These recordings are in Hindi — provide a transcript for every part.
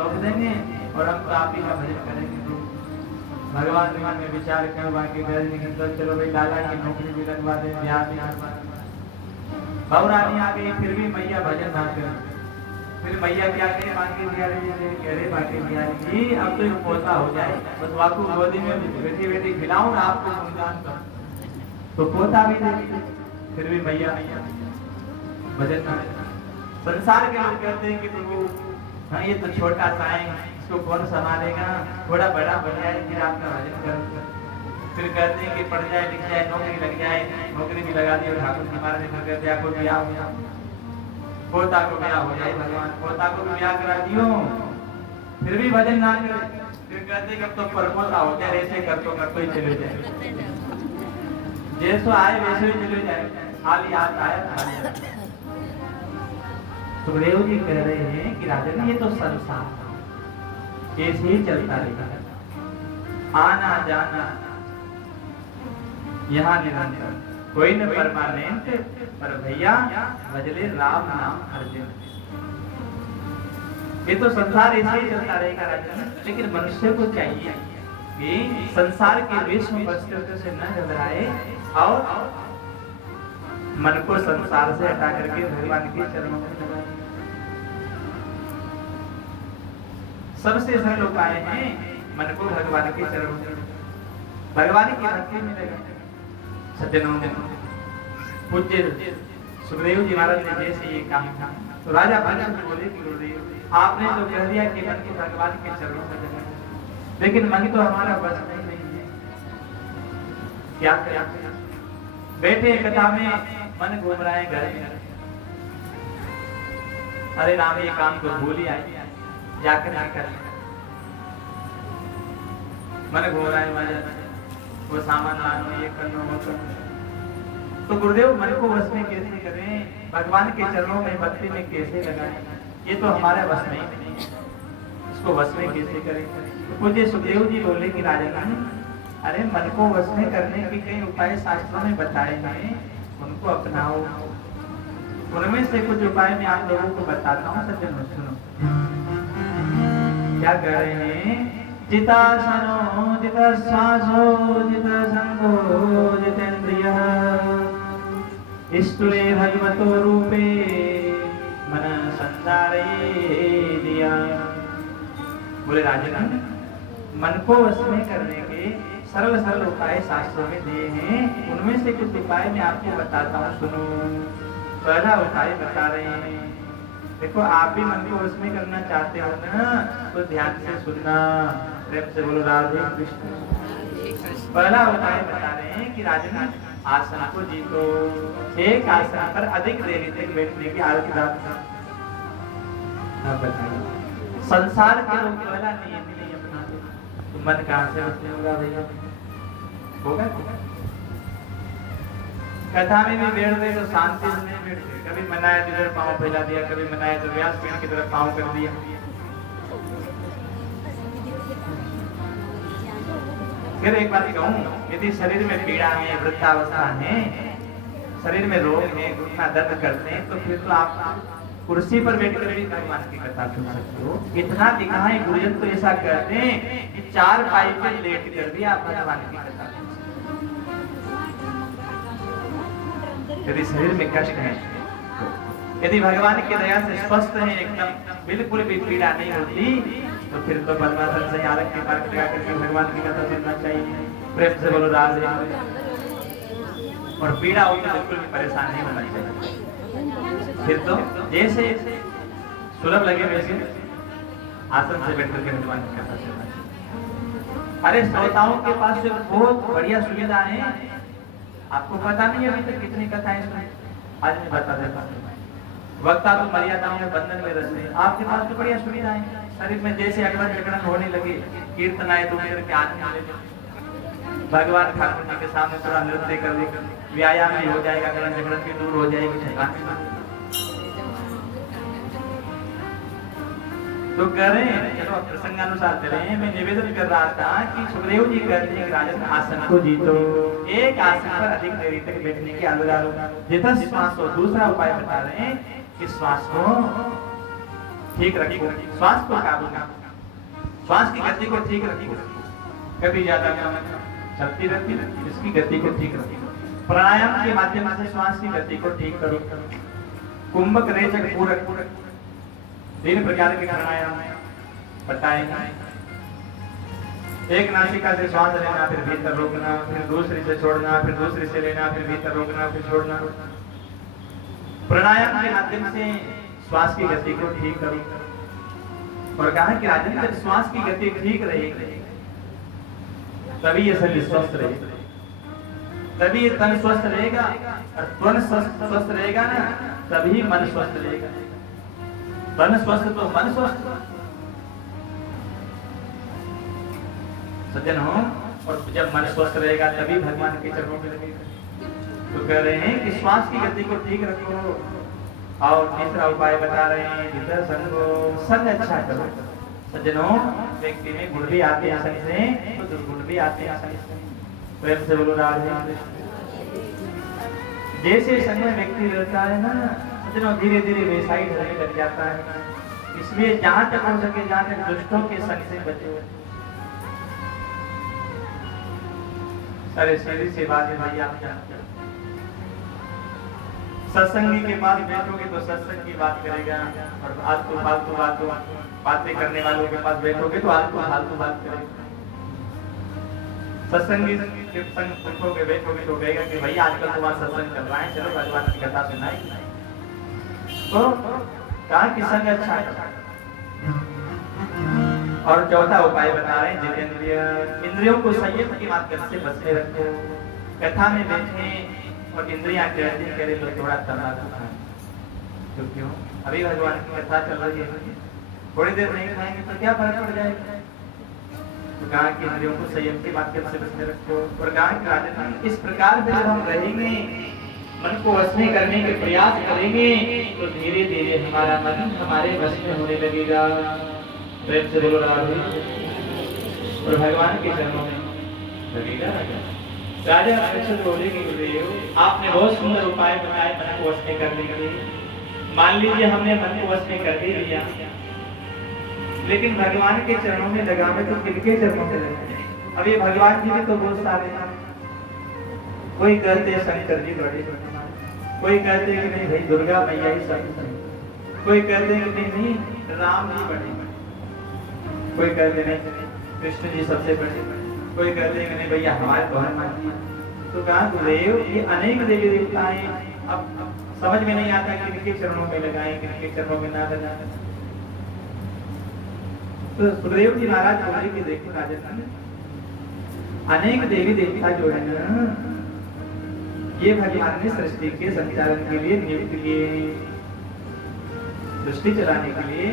सौंप देंगे और हम तो आप ही का भजन करेंगे। तो भगवान मन में विचार कर बाकी घर निकल, चलो भाई लाला की नौकरी भी लगवा दे, ब्याह भी लगवा दे। बहुरानी आ गई, फिर भी मैया भजन ना करे। फिर मैया क्या करे, बाकी बिहारी जी कह रहे बाकी बिहारी जी अब तो एक पोता हो जाए, बस वाकू गोदी में बेटी बेटी खिलाऊं आपको गुणगान कर, तो पोता भी दे। फिर भी मैया भजन ना। संसार के लोग कहते हैं कि प्रभु हाँ ये तो छोटा सा है, इसको कौन संभालेगा, थोड़ा बड़ा बन जाए फिर आपका भजन करो। फिर कहते हैं कि पढ़ जाए लिख जाए नौकरी लग जाए, नौकरी भी लगा दी और ठाकुर जी महाराज ने कर दिया कोई ब्याह हो जाए, पोता को ब्याह हो जाए, भगवान पोता को भी ब्याह करा दियो, फिर भी भजन ना करे। फिर कहते कि अब तो परपोता हो जाए, ऐसे कर तो ही चले जाए, जैसो आए वैसे ही चले जाए, खाली हाथ आया। सुखदेव जी कह रहे हैं कि राजन ये तो संसार ऐसे ही चलता रहेगा, आना जाना यहाँ निरंतर, कोई न परमानेंट, पर भैया भजले राम नाम हर दिन। ये तो संसार ऐसे ही चलता रहेगा राजन, लेकिन मनुष्य को चाहिए कि संसार के विष में वस्तुओं से न घबराए और मन को संसार से हटा करके भगवान के चरणों में लगाए। सबसे सरल उपाय है मन को भगवान के चरणों में, भगवान की भक्ति में लगाए। सज्जनों पूज्य सुखदेव जी महाराज ने जैसे ये काम था तो राजा परीक्षित बोले कि गुरुदेव आपने तो कह दिया कि मन को भगवान के चरणों में लगाए, लेकिन मन तो हमारा बस नहीं है, क्या करें। बैठे कथा में मन घूम रहा है घर में, अरे राम ये काम तो भूल ही आई, जाकर ना कर, मन घूम रहा है वहां, वो सामान लानो ये करनो वो करनो। तो गुरुदेव मन को वश में कैसे करें, भगवान के चरणों में भक्ति में कैसे लगाएं, ये तो हमारे वश में नहीं, इसको वश में कैसे करें। तो पूज्य सुखदेव जी बोले कि राजन अरे मन को वश में करने के कई उपाय शास्त्रों में बताए हैं, उनको अपनाओ। उनमें से कुछ उपाय मैं आप लोगों को बताता हूँ, सज्जन सुनो। क्या कह रहे हैं, जितासनो जिता श्वासो जिता संगो जितेन्द्रियः स्तुरे भगवतो रूपे मन संसारे दिया। बोले राजन मन को वश में करने के सरल सरल उपाय शास्त्रों में दिए हैं, उनमें से कुछ उपाय मैं आपको बताता हूँ, सुनो। पहला उपाय बता रहे हैं, देखो आप भी मन को वश में करना चाहते हो ना, तो ध्यान से सुनना, प्रेम से बोलो राधे कृष्ण। पहला उपाय बता रहे हैं कि राजन आसन को जीतो, एक आसन पर अधिक देरी तक बैठने की आदत बताइए। संसार के लोग पहला नियम नहीं अपनाते, तो मन कहां से वश होगा भैया, होगा कथा में भी बैठ गए तो शांति से नहीं बैठ गए, कभी मनाया तो इधर पांव फैला दिया, कभी मनाया तो व्यासपीठ की तरफ पांव कर दिया। फिर एक बात कहूँ, यदि शरीर में पीड़ा है, वृद्धावस्था है, शरीर में रोग है, घुटना दर्द करते हैं, तो फिर तो आप कुर्सी पर बैठ कर भी भगवान की कथा सुन सकते हो। इतना दिखा है गुरुजन तो ऐसा करते हैं कि 4 पाई पे लेट कर भी आप भगवान की कथा सुन सकते हो। यदि शरीर में कष्ट है, यदि भगवान की दया से स्वस्थ है, एकदम बिल्कुल भी पीड़ा नहीं होती, तो फिर तो परमात्मा से आरक के पार लगा करके भगवान की कथा सुनना चाहिए। प्रेम से बोलो राधे। और पीड़ा हो तो बिल्कुल भी परेशान नहीं होना चाहिए, फिर तो जैसे सुलभ लगे वैसे आसन से बैठ करके भगवान की कथा सुनना चाहिए। अरे श्रोताओं के पास जो बहुत बढ़िया सुविधा है, आपको पता नहीं अभी तक कितनी कथाएं सुनी, आज मैं बता देता हूँ। वक्ता तो मर्यादाओं में बंधन में रहते हैं, आपके पास तो बढ़िया सुविधा है। शरीर में जैसे अकड़न जकड़न होने लगी, कीर्तन आए तो करके आने लगे, भगवान ठाकुर जी के सामने थोड़ा नृत्य कर दे, व्यायाम भी हो जाएगा, अकड़न जकड़न भी दूर हो जाएगी, थकान भी दूर। तो करें, चलो अब प्रसंगानुसार चलें। मैं निवेदन कर रहा था कि सुखदेव जी कहते हैं कि राजन आसन को जीतो, एक आसन पर अधिक देरी तक बैठने की आदत डालो, जितना श्वास हो। दूसरा उपाय बता रहे हैं कि श्वास को ठीक रखो, श्वास को काबू में, श्वास की गति को ठीक रखो, कभी ज्यादा चलती रहती है, इसकी गति को ठीक रखो। प्राणायाम के माध्यम से श्वास की गति को ठीक करो। कुंभक, रेचक, पूरक, 3 प्रकार के प्राणायाम बताएंगे। एक नासिका से श्वास लेना, फिर भीतर रोकना, फिर दूसरी से छोड़ना, फिर दूसरी से लेना, फिर भीतर रोकना, फिर छोड़ना। प्राणायाम के माध्यम से श्वास की गति को ठीक करो। और कहा कि राजन जब श्वास की गति ठीक रहेगी तभी ये शरीर स्वस्थ रहेगा, तभी ये तन स्वस्थ रहेगा, और तन स्वस्थ रहेगा ना तभी मन स्वस्थ रहेगा। तन स्वस्थ तो मन स्वस्थ। सज्जन हो, और जब मन स्वस्थ रहेगा तभी भगवान के चरणों में लगेगा। तो कह रहे हैं कि श्वास की गति को ठीक रखो। और तीसरा उपाय बता रहे हैं, जिधर संग अच्छा करो। सज्जनों, व्यक्ति में गुण भी आते हैं संग से, तो दुर्गुण भी आते हैं संग से। प्रेम से बोलो राधे। जैसे संग में व्यक्ति रहता है ना सज्जनों, धीरे धीरे वैसा ही ढलने लग जाता है। इसलिए जहां तक हो सके, जहां तक दुष्टों के संग से बचो। अरे सीधी सी बात है भाई, आप जानते हैं सत्संगी के पास बैठोगे तो सत्संग की बात करेगा, और फालतू बातें करने वालों के पास बैठोगे तो फालतू बात करेगा। सत्संगी के संग उठोगे बैठोगे तो कहेगा कि भाई आजकल तुम्हारा सत्संग चल रहा है, चलो भगवान की कथा सुनाई। तो कहा कि संग अच्छा है। और चौथा उपाय बता रहे हैं, जितेंद्रिय, इंद्रियों को संयम की माध्यम से बस में रखो। कथा में बैठे और इंद्रियां कहती करे लो थोड़ा तंबाकू खाएं, तो क्यों? अभी भगवान की कथा चल रही है, थोड़ी देर नहीं खाएंगे तो क्या फर्क पड़ जाएगा? तो कहा कि इंद्रियों को संयम के माध्यम से बस में रखो। और कहा कि राजन इस प्रकार से जब हम रहेंगे, मन को वश में करने के प्रयास करेंगे, तो धीरे धीरे हमारा मन हमारे वश में होने लगेगा। प्रेम से बोलो राधे। और भगवान के चरणों में लगेगा। राजा परीक्षित बोले कि गुरुदेव, आपने बहुत सुंदर उपाय बताए मन को वश में करने के लिए। मान लीजिए हमने मन को वश में कर ही लिया, लेकिन भगवान के चरणों में लगावे तो किनके चरणों में लगे? अब ये भगवान जी भी तो बहुत सारे हैं। कोई कहते हैं शंकर जी बड़े, कोई कहते हैं कि नहीं भाई दुर्गा मैया ही सब, कोई कहते हैं कि नहीं राम जी बड़े, कोई कहते नहीं कृष्ण जी सबसे बड़े, कोई कहते हैं कि नहीं भैया हमारे तो हनुमान जी। तो कहा गुरुदेव ये अनेक देवी देवताएं, अब समझ में नहीं आता कि किनके चरणों में लगाएं, किनके चरणों में ना लगाएं। तो सुखदेव जी महाराज बोले कि देखो राजन, अनेक देवी देवता जो है ना, ये भगवान ने सृष्टि के संचालन के लिए नियुक्त किए, सृष्टि चलाने के लिए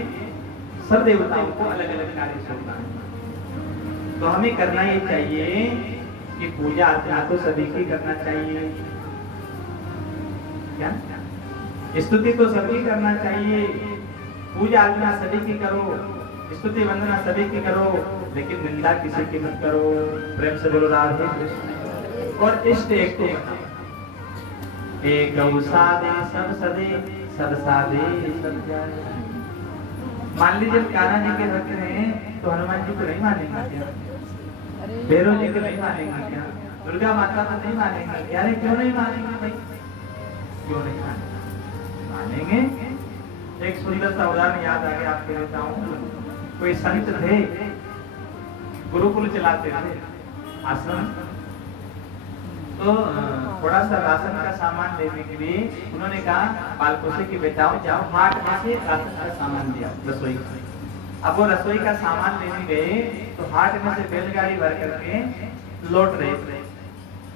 सब देवताओं को अलग अलग कार्य सौंपा है। तो हमें करना ये चाहिए कि पूजा अर्चना तो सभी की करना चाहिए, क्या स्तुति तो सभी करना चाहिए, पूजा अर्चना सभी की करो, स्तुति वंदना सभी की करो, लेकिन निंदा किसी की मत करो। प्रेम से बोलो राधे कृष्ण। और इष्ट एक को एक गौ सादे सब सदे, सब सादे सब जाए। मान लीजिए कान्हा जी के भक्त हैं तो हनुमान जी को नहीं मानेंगे क्या? भैरव जी को नहीं मानेंगे क्या? दुर्गा माता को नहीं मानेंगे क्या? अरे क्यों नहीं मानेंगे भाई? क्यों नहीं मानेंगे? एक सुंदर सा उदाहरण याद आ गया आपके देता हूँ। कोई संत थे, गुरुकुल चलाते थे, आश्रम। तो थोड़ा सा राशन का सामान लेने के लिए उन्होंने कहा बालकों से कि बेटाओ जाओ हाट में से राशन का सामान ले आओ, रसोई का। अब वो रसोई का सामान लेने गए तो हाट में से बैलगाड़ी भर करके लौट रहे थे।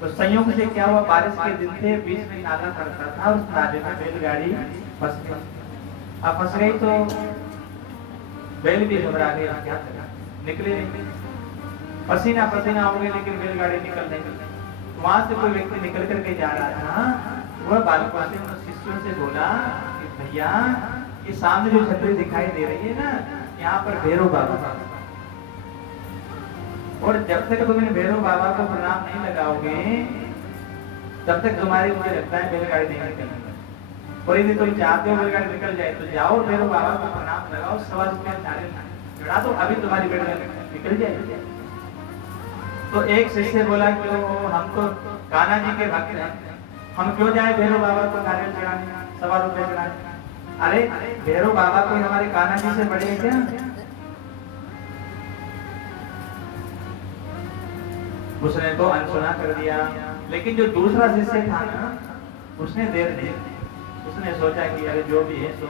तो संयोग से क्या हुआ, बारिश के दिन थे, बीच में नाला पड़ता था, उस नाले में बैलगाड़ी फंस गई। अब फंस गई तो बैल भी घबरा गया, क्या करा, निकले नहीं, पसीना पसीना हो गए, लेकिन बैलगाड़ी निकल नहीं। वहां से कोई व्यक्ति निकल करके जा रहा था, वह बालकों से उन शिष्यों से बोला कि भैया ये सामने जो छतरी दिखाई दे रही है ना, यहाँ पर भैरव बाबा, और जब तक तुम भैरव बाबा को प्रणाम नहीं लगाओगे तब तक तुम्हारी मुझे लगता है बैलगाड़ी नहीं निकलेगी। और यदि तुम चाहते हो बैलगाड़ी निकल जाए तो जाओ, भैरव बाबा को प्रणाम लगाओ, 1.25 नारियल चढ़ा दो, अभी तुम्हारी बैलगाड़ी निकल जाएगी। तो एक शिष्य बोला कि हम तो कान्हा जी के भक्त हैं, हम क्यों जाए भैरव बाबा को नारियल चढ़ाने, 1.25 रुपए चढ़ाने। अरे भैरव बाबा कोई हमारे कान्हा जी से बड़े हैं क्या? उसने तो अनसुना कर दिया। लेकिन जो दूसरा शिष्य था ना, उसने देर नहीं, उसने सोचा कि अरे जो भी है सो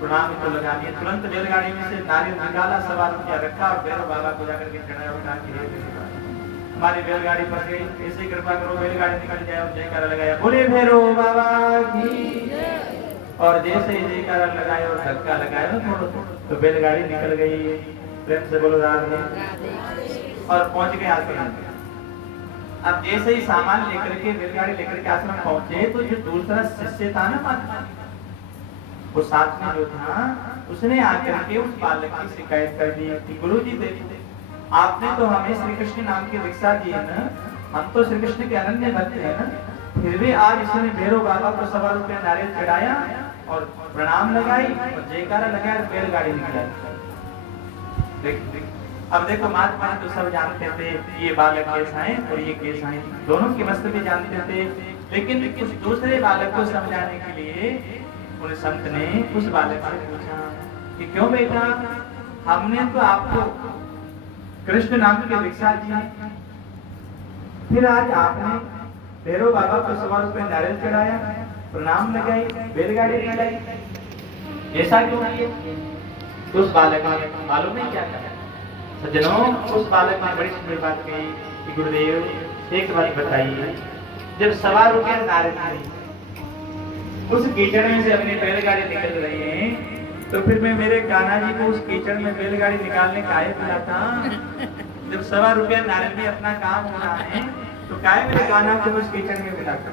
प्रणाम तो लगा दिया। तुरंत बैलगाड़ी में से नारियल निकाला, 1.25 रुपया रखा और भैरव बाबा को जाकर के चढ़ाया, उठा के हमारी बैलगाड़ी फंस गई, ऐसी कृपा करो बैलगाड़ी निकल जाए। और जयकारा लगाया, बोले भैरव बाबा की। और जैसे ही जयकारा लगाया और धक्का लगाया तो बैलगाड़ी निकल गई। प्रेम से बोलो राधे। और पहुंच गए आश्रम। अब जैसे ही सामान लेकर के बैलगाड़ी लेकर के आश्रम पहुंचे तो जो दूसरा शिष्य था ना, वो साथ में जो था, उसने आकर के उस बालक की शिकायत कर दी कि गुरुजी देखो, आपने तो हमें श्री कृष्ण नाम की दीक्षा दी है ना, हम तो श्री कृष्ण के अनन्य भक्त हैं ना, फिर भी आज इसने भैरव बाबा को 1.25 रुपया नारियल चढ़ाया और प्रणाम लगाई और जयकारा लगाया, बैलगाड़ी निकला। अब देखो महात्मा तो सब जानते थे ये बालक कैसा है और ये कैसा है, दोनों की मस्त भी जानते थे। लेकिन उस दूसरे बालक को समझाने के लिए उन संत ने उस बालक से पूछा कि क्यों बेटा, हमने तो आपको कृष्ण नाम की दीक्षा दी, फिर आज आपने भैरव बाबा को 1.25 रुपये नारियल चढ़ाया, प्रणाम लगाई, बैलगाड़ी निकलाई, ऐसा क्यों किया? उस बालक ने मालूम नहीं क्या कहा सज्जनों, उस बालक ने बड़ी सुंदर बात कही कि गुरुदेव एक बात बताइए, जब 1.25 रुपया नारियल उस कीचड़ में से अपनी बैलगाड़ी निकल रही है, तो फिर मैं मेरे कान्हा जी को उस कीचड़ में बैलगाड़ी निकालने काहे मिला था? जब 1.25 रुपया नारियल में अपना काम हो रहा है तो काहे मेरे कान्हा को उस कीचड़ में मिला था?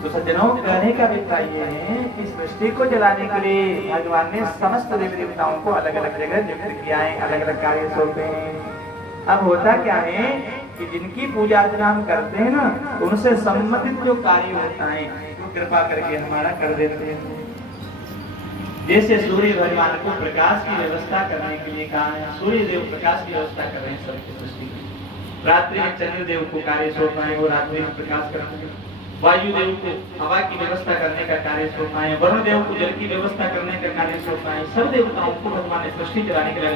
तो सज्जनों, कहने का अभिप्राय ये है कि सृष्टि को जलाने के लिए भगवान ने समस्त देवी देवताओं को अलग अलग जगह नियुक्त किया है, अलग अलग कार्य सौंपे हैं। अब होता क्या है कि जिनकी पूजा अर्चना हम करते हैं ना, उनसे संबंधित जो कार्य होता है वो कृपा करके हमारा कर देते हैं। जैसे सूर्य भगवान को प्रकाश की व्यवस्था करने के लिए कहा है, सूर्य देव प्रकाश की व्यवस्था कर रहे हैं सबकी सृष्टि की। रात्रि में चंद्र देव को कार्य सौंपा है, वो रात्रि में प्रकाश करेंगे। वायु देव को हवा की व्यवस्था करने का कार्य सौंपा है, वरुण देव को जल की व्यवस्था करने का कार्य सौंपा है। सब देवताओं को भगवान ने सृष्टि चलाने के लिए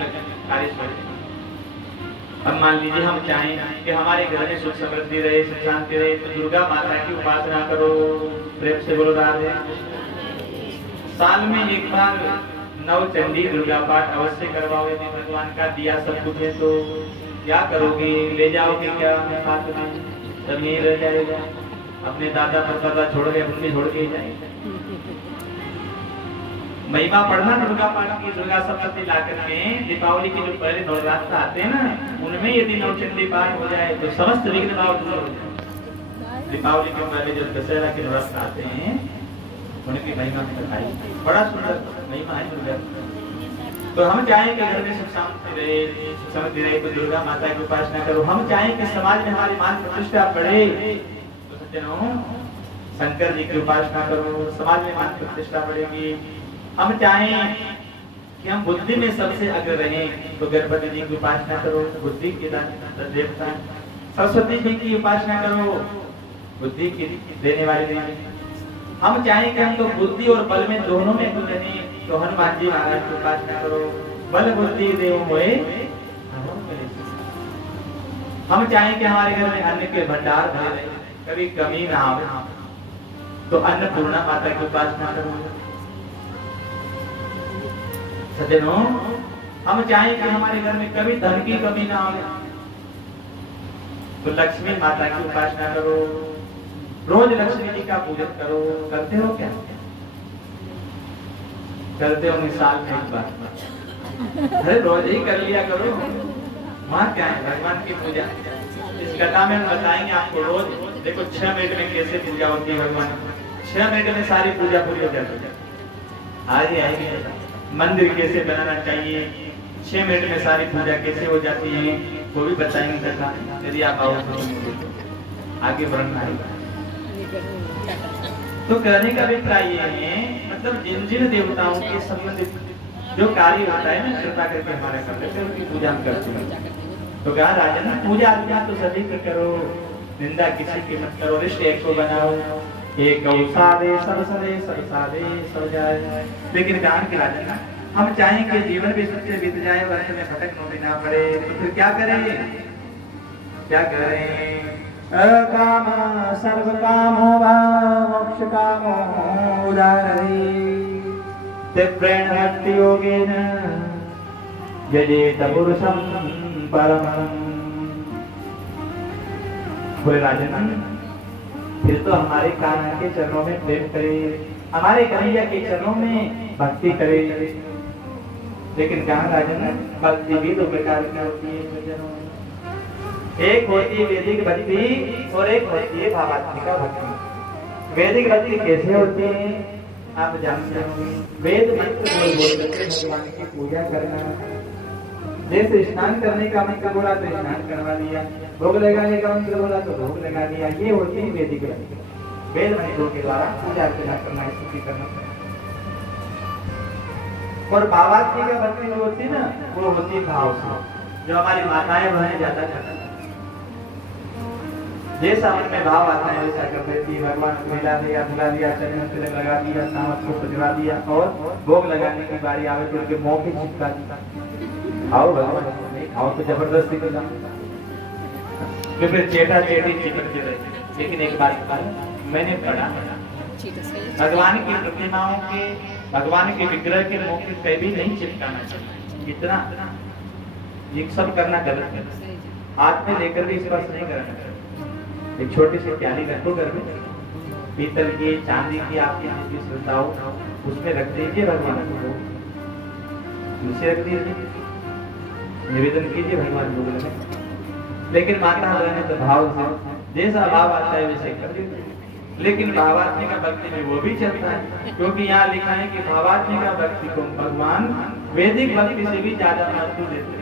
कार्य सौंपा। अब मान लीजिए हम चाहें कि हमारे घर में सुख समृद्धि रहे, सुख शांति रहे, तो दुर्गा माता की उपासना करो। प्रेम से बोलो राधे। साल में एक बार नवचंडी दुर्गा पाठ अवश्य करवाओ। यदि भगवान का दिया सब कुछ है तो क्या करोगे? ले जाओगे क्या साथ में? सब यही रह जाएगा। अपने दादा परदादा छोड़ के अपने छोड़ के जाएंगे। महिमा पढ़ना दुर्गा पाठ की। दुर्गा सप्तमी लाकर में दीपावली के जो पहले नवरात्र आते हैं ना, उनमें यदि नवचंडी पाठ हो जाए तो समस्त विघ्न भाव दूर हो जाए। दीपावली के पहले जो दशहरा के नवरात्र आते हैं उनकी महिमा बताई, बड़ा सुंदर महिमा है दुर्गा। तो हम चाहें कि घर में सुख शांति रहे, समृद्धि रहे, तो दुर्गा माता की उपासना करो। हम चाहें कि समाज में हमारी मान प्रतिष्ठा बढ़े, तो सज्जनों शंकर जी की उपासना करो, समाज में मान प्रतिष्ठा बढ़ेगी। हम चाहें कि हम बुद्धि में सबसे अग्र रहें, तो गणपति जी की उपासना करो, बुद्धि के देवता। सरस्वती जी की उपासना करो, बुद्धि की देने वाले देवी। हम चाहें कि हम तो बुद्धि और बल में दोनों में गुण रहें, तो हनुमान जी महाराज की उपासना करो, बल बुद्धि देव होए। हम चाहें कि हमारे घर में अन्न के भंडार भरे, कभी कमी ना आवे, तो अन्नपूर्णा माता की उपासना करो। सज्जनों, हम चाहें कि हमारे घर में कभी धन की कमी ना आवे, तो लक्ष्मी माता की उपासना करो। रोज लक्ष्मी जी का पूजन करो। करते हो क्या? करते हो साल में एक बार? अरे रोज ही कर लिया करो। वहाँ क्या है? भगवान की पूजा। इस कथा में हम बताएंगे आपको। रोज देखो 6 मिनट में कैसे पूजा होती है भगवान। 6 मिनट में सारी पूजा पूरी हो जाती है। आइए मंदिर कैसे बनाना चाहिए, 6 मिनट में सारी पूजा कैसे हो जाती है, वो भी बताएंगे कथा। यदि आप आओ तो आगे बढ़ना है। तो कहने का अभिप्राय ये है, मतलब जिन जिन देवताओं के संबंधित जो कार्य होता है ना, कृपा करके हमारा कर लेते हैं, उनकी पूजा हम करते हैं। तो कहा राजन, पूजा अर्चना तो सभी की करो, निंदा किसी की मत करो, रिश्ते एक को बनाओ, एक गौ साधे सब सदे सब साधे सब जाए। लेकिन ज्ञान के राजन, हम चाहें कि जीवन भी सबसे बीत जाए और अंत में भटकना भी ना पड़े, तो फिर क्या करें? क्या करें? अकाम सर्व कामो वा मोक्ष कामो उदारहि तिप्रेण भक्ति योगेन यजेत पुरुषं परमं। बोले राजन, फिर तो हमारे कान्हा के चरणों में प्रेम करे, हमारे कन्हैया के चरणों में भक्ति करे। लेकिन कहा राजन, भक्ति भी दो प्रकार की होती है, एक होती है वैदिक भक्ति और एक होती है भावात्मिका भक्ति। वैदिक भक्ति कैसे होती है आप जानते हो, वेद मंत्र बोल बोल भगवान की पूजा करना। जैसे स्नान करने का मंत्र बोला तो स्नान करवा दिया, भोग लगाने का मंत्र बोला तो भोग लगा दिया, ये होती है वैदिक भक्ति। वेद मंत्रों के द्वारा पूजा अर्चना करना, स्तुति करना। और भावात्मिका भक्ति जो होती है ना, वो होती है भाव से, जो हमारी माताएं बहनें ज्यादा करती, जैसा उनमें भाव आता है वैसा कर देती है। भगवान को मिला दिया, धुला दिया, चरण तिलक लगा दिया, सामत को सजवा दिया, और भोग लगाने की बारी आवे तो उनके मुंह पे चिपका दिया, आओ भगवान, नहीं आओ तो जबरदस्ती कर तो फिर चेटा चेटी चिपकते रहते। लेकिन एक बात मैंने पढ़ा, भगवान की प्रतिमाओं के, भगवान के विग्रह के मुंह पे भी नहीं चिपकाना चाहिए, इतना ये सब करना गलत है। हाथ में लेकर भी स्पर्श नहीं करना चाहिए। एक छोटी सी प्याली रखो घर में, पीतल की, चांदी की, आपकी जिसकी श्रद्धा हो उसमें रख दीजिए, भगवान को नीचे रख दीजिए, निवेदन कीजिए भगवान को। लेकिन माता बहने तो भाव से जैसा भाव आता है वैसे कर दीजिए। लेकिन भावात्मिका भक्ति में वो भी चलता है, क्योंकि यहाँ लिखा है कि भावात्मिका भक्ति को भगवान वैदिक भक्ति से भी ज्यादा महत्व देते हैं।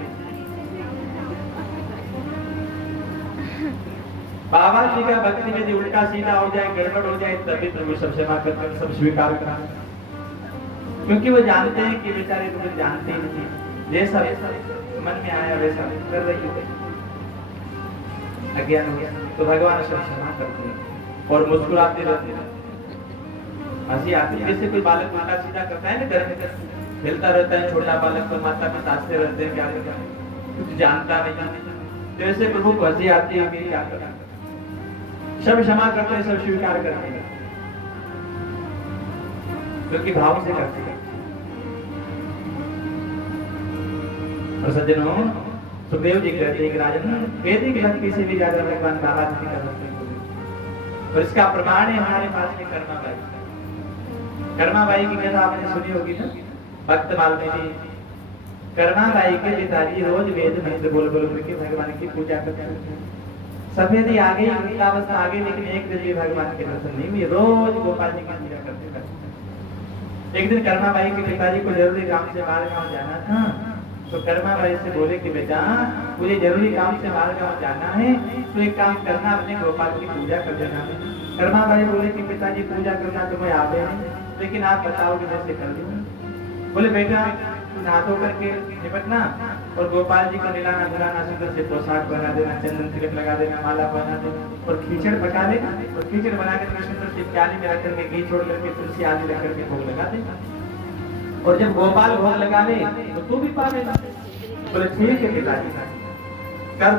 बाबा जी का भक्ति में यदि उल्टा सीधा हो जाए, गड़बड़ हो जाए, तभी प्रभु सब क्षमा करते हैं, सब स्वीकार करते हैं, क्योंकि वो जानते हैं कि बेचारे तुम्हें जानते ही नहीं, जैसा मन में आया वैसा कर रही हो, अज्ञान हो गया तो भगवान सब क्षमा करते हैं और मुस्कुराते रहते हैं, हंसी आती है। जैसे कोई बालक उल्टा सीधा करता है ना, घर में खेलता रहता है छोटा बालक, तो माता पिता हंसते रहते हैं, क्या करता है कुछ जानता नहीं, जैसे प्रभु को हंसी आती है, क्या करता है, सब क्षमा करते हैं, सब स्वीकार करते हैं, क्योंकि भाव से करते हैं। और सज्जनों, सुखदेव जी कहते हैं कि राजन, वैदिक भक्ति से भी ज्यादा भगवान भावात्मिका भक्ति को, और इसका प्रमाण है हमारे पास में कर्माबाई। कर्माबाई की कथा आपने सुनी होगी ना, भक्त वाल्मीकि कर्माबाई के पिताजी रोज वेद मंत्र बोल बोल करके भगवान की पूजा करते हैं। सफेदी आ गई, वृंदावस्था आ गई, लेकिन एक दिन भी भगवान के दर्शन नहीं हुए, रोज गोपाल जी की पूजा करते थे। एक दिन कर्माबाई के पिताजी को जरूरी काम से बाहर गाँव जाना था, तो कर्माबाई से बोले कि बेटा मुझे जरूरी काम से बाहर गाँव जाना है, तो एक काम करना, अपने गोपाल की पूजा कर देना। कर्माबाई बोले कि पिताजी पूजा करना तो मैं आते हैं, लेकिन आप बताओगे कैसे कर दूं। बोले बेटा नहा धो करके निपटना और गोपाल जी को निलाना धुलाना, सुंदर से पोशाक बना देना, चंदन तिलक लगा देना, माला बना देना, और खींचड़ पका लेना, और खींचड़ बना करके सुंदर से प्याली में रख करके घी छोड़ करके तुलसी आदि रख करके भोग लगा देना, और जब गोपाल भोग लगा ले तो तू भी पा लेना। बोले ठीक है पिताजी कर